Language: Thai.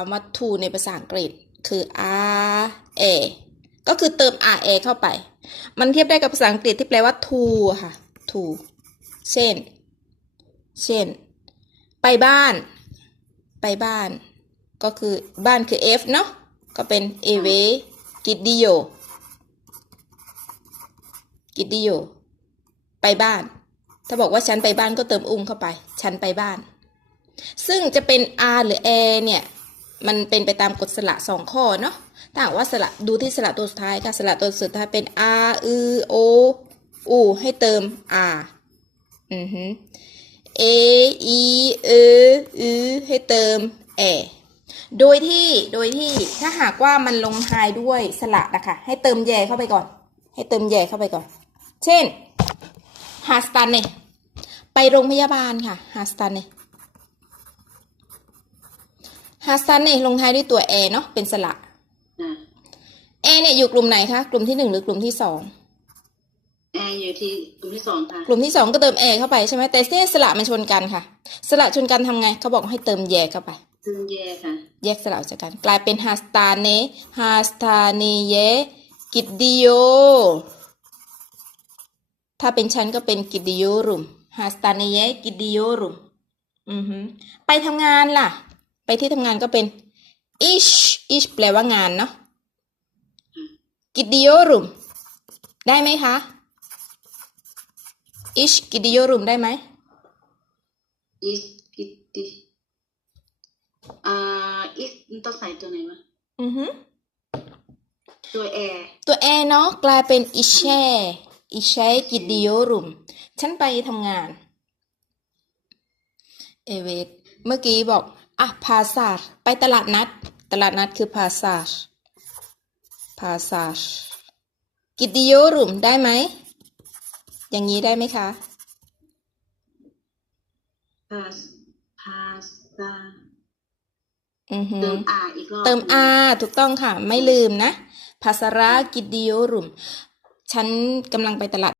คำว่า to ในภาษาอังกฤษคือ r a ก็คือเติม r a เข้าไป มันเทียบได้กับภาษาอังกฤษที่แปลว่า to ค่ะ to เช่น เช่น ไปบ้าน ไปบ้าน ก็คือบ้านคือ f เนาะ ก็เป็น a v e กิดดิโย กิดดิโย ไปบ้าน ถ้าบอกว่าฉันไปบ้านก็เติมอุ้งเข้าไป ฉันไปบ้าน ซึ่งจะเป็น r หรือ a เนี่ย มันเป็นไปตามกฎสระสองข้อเนาะถ้าหากว่าสระดูที่สระตัวสุดท้ายค่ะสระตัวสุดท้ายเป็น r อือ o อูให้เติม r อือฮึ a e เออือให้เติม a โดยที่โดยที่ถ้าหากว่ามันลงท้ายด้วยสระนะคะให้เติมแยเข้าไปก่อน ให้เติมแยเข้าไปก่อน เช่นฮาสตันเน่ไปโรงพยาบาลค่ะฮาสตันเน่ ฮาสตันเนลงท้ายด้วยตัว a เนาะเป็นสระอ่า a เนี่ยอยู่กลุ่มไหนคะกลุ่มที่หนึ่งหรือกลุ่มที่สองแอร์อยู่ที่กลุ่มที่สองค่ะกลุ่มที่สองก็เติม a เข้าไปใช่ไหมแต่เนี่ยสระมันชนกันค่ะ สระชนกันทำไงเขาบอกให้เติมแยเข้าไปซึ่งแย่ค่ะ แยกสระออกจากกัน กลายเป็นฮาสตาเนฮาสตาเนเยกิดดิโยถ้าเป็นฉันก็เป็นกิดดิโยรุมฮาสตาเนเยกิดดิโยรุมอือหือไปทำงานล่ะ ไปที่ทำงานก็เป็น ish ish แปลว่างานเนาะกิดดิโยรุมได้ไหมคะ ish กิดดิโยรุมได้ไหมอีสกิตติอ่าอีสมันต้องใส่ตัวไหนวะอือหือตัวแอร์ตัวแอเนาะกลายเป็นอิเชอิเชกิดิโยรุมฉันไปทำงาน เอเวตเมื่อกี้บอก อะพาซาร์ไปตลาดนัด ตลาดนัดคือพาซาร์พาซาร์กิดิโยรุมได้ไหม อย่างนี้ได้ไหมคะพาสพาสตาอือหือเติมอาอีกรอบ เติม R ถูกต้องค่ะ ไม่ลืมนะ ภาษารากิดิโยรุม ฉันกำลังไปตลาด